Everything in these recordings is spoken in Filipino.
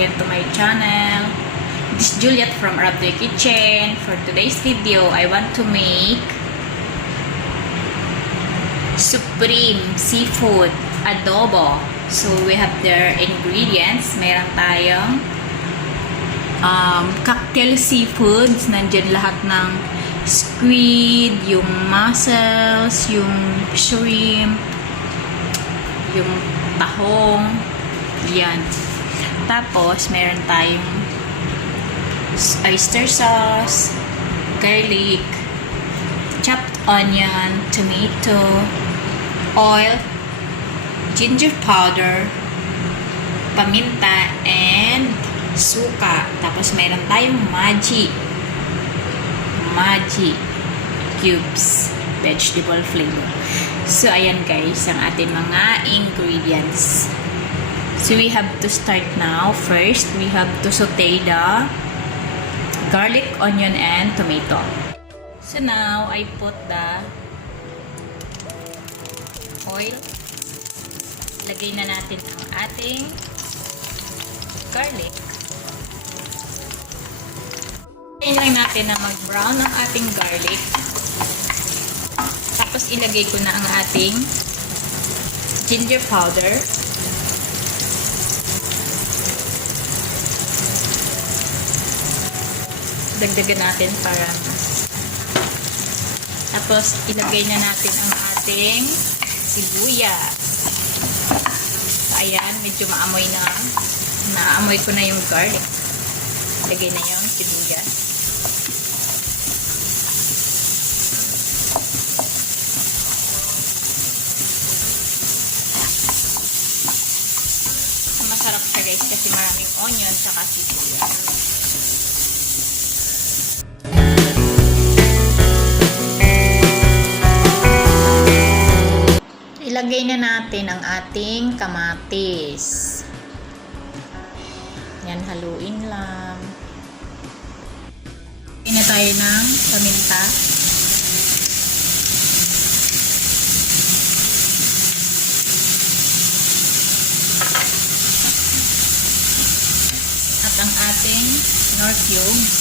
again to my channel. This is Juliet from Arab Kitchen. For today's video, I want to make supreme seafood adobo. So we have their ingredients. Meron tayong cocktail seafoods. Nandiyan lahat ng squid, yung mussels, yung shrimp, yung tahong. Yan. Tapos meron tayong oyster sauce, garlic, chopped onion, tomato, oil, ginger powder, paminta, and suka. Tapos meron tayong maggi cubes, vegetable flavor. So ayan guys, ang ating mga ingredients. So we have to start now. First, we have to saute the garlic, onion, and tomato. So now, I put the oil. Lagay na natin ang ating garlic. Lagay lang natin na mag-brown ang ating garlic. Tapos ilagay ko na ang ating ginger powder. Dagdagan natin para tapos ilagay na natin ang ating sibuyas. Ayan, medyo maamoy na. Naamoy ko na yung garlic. Ilagay na yung sibuyas. Masarap siya guys kasi maraming onion saka sibuyas. Ilagay na natin ang ating kamatis. Yan, haluin lang. Ilagay na tayo ng paminta. At ang ating nor cubes.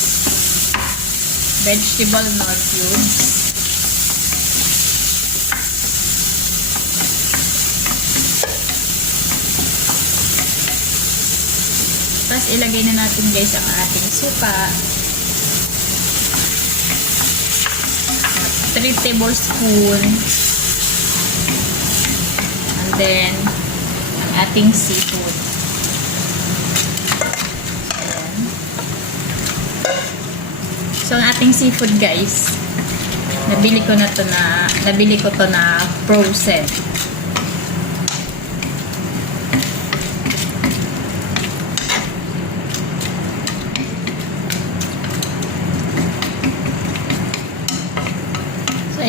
Vegetable nor cubes. Tapos ilagay na natin guys ang ating suka. 3 tablespoons. And then ang ating seafood. Ayan. So ang ating seafood guys, nabili ko to na frozen.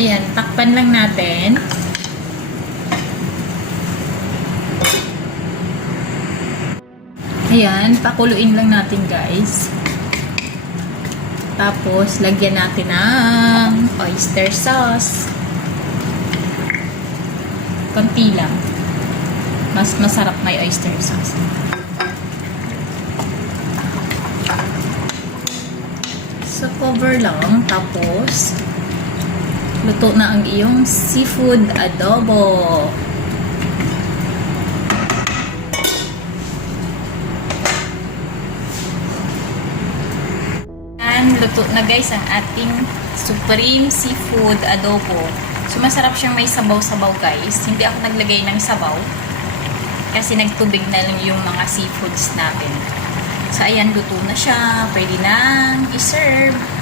Ayan, takpan lang natin. Ayan, pakuluin lang natin guys. Tapos, lagyan natin ng oyster sauce. Konti lang. Mas masarap may oyster sauce. So, cover lang. Tapos, luto na ang iyong seafood adobo. And luto na guys ang ating supreme seafood adobo. So masarap siyang may sabaw-sabaw guys. Hindi ako naglagay ng sabaw kasi nagtubig na lang yung mga seafoods natin. So ayan, luto na siya. Pwede nang i-serve.